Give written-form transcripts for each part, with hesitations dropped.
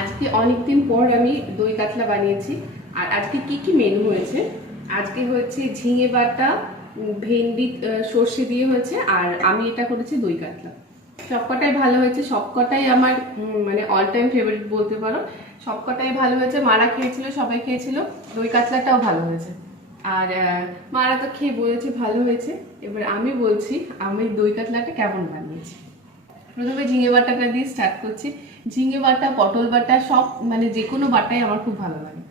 আজকে অনেকদিন পর আমি দই কাতলা বানিয়েছি। আর আজকে কি কি মেনু হয়েছে, আজকে হচ্ছে ঝিঙে বাটা, ভেন্ডি সর্ষে দিয়ে হয়েছে, আর আমি এটা করেছি দই কাতলা। সবকটাই ভালো হয়েছে, সবকটাই আমার মানে অল টাইম ফেভারিট বলতে পারো। সবকটাই ভালো হয়েছে, মারা খেয়েছিল, সবাই খেয়েছিল। দই কাতলাটাও ভালো হয়েছে। আর মারা তো খেয়ে বলেছে ভালো হয়েছে। এবার আমি বলছি আমি দই কাতলাটা কেমন বানিয়েছি। প্রথমে ঝিঙে বাটাটা দিয়ে স্টার্ট করছি। ঝিঙে বাটা, পটল বাটা, সব মানে যে কোনো বাটাই আমার খুব ভালো লাগে।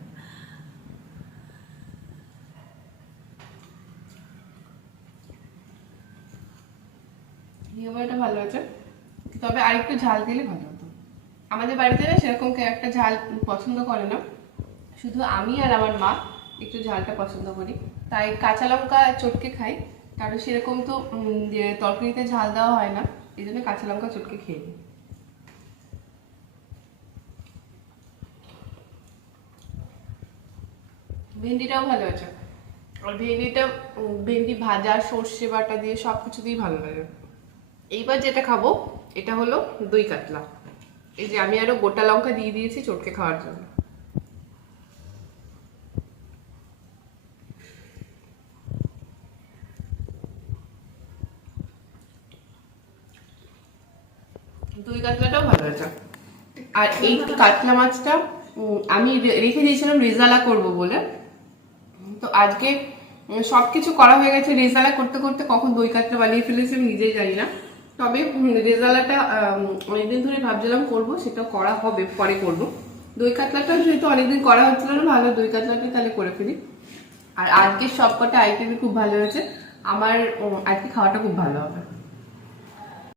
ঝিঙে বাটাটা ভালো হয়েছে, তবে আরেকটু ঝাল দিলে ভালো হতো। আমাদের বাড়িতে না সেরকম কেউ একটা ঝাল পছন্দ করে না, শুধু আমি আর আমার মা একটু ঝালটা পছন্দ করি। তাই কাঁচা লঙ্কা চটকে খাই, কারণ সেরকম তো যে তরকারিতে ঝাল দেওয়া হয় না, এই জন্য কাঁচা লঙ্কা চটকে খেয়ে নিই। ভেন্ডিটাও ভালো আছে। আর ভেন্ডিটা ভেন্ডি ভাজা, সর্ষে বাটা দিয়ে সব কিছু দিয়ে ভালো লাগে। এইবার যেটা খাবো এটা হলো দই কাতলা। এই যে আমি আরো গোটা লঙ্কা দিয়ে দিয়েছি চটকে খাওয়ার জন্য। দই কাতলাটাও ভালো আছে। আর এই কাতলা মাছটা আমি রেখে দিয়েছিলাম রেজালা করব বলে। তো আজকে সবকিছু করা হয়ে গেছে, রেজালা করতে করতে কখন দই কাতলা বানিয়ে ফেলেছি আমি নিজেই জানি না। তবে রেজালাটা অনেকদিন ধরে ভাবছিলাম করব, সেটা করা হবে, পরে করব। দই কাতলাটা যেহেতু অনেকদিন করা হচ্ছিল না, ভালো দই কাতলাটা তাহলে করে ফেলি। আর আজকে সবকটা আইটেমই খুব ভালো হয়েছে, আমার আজকে খাওয়াটা খুব ভালো হবে।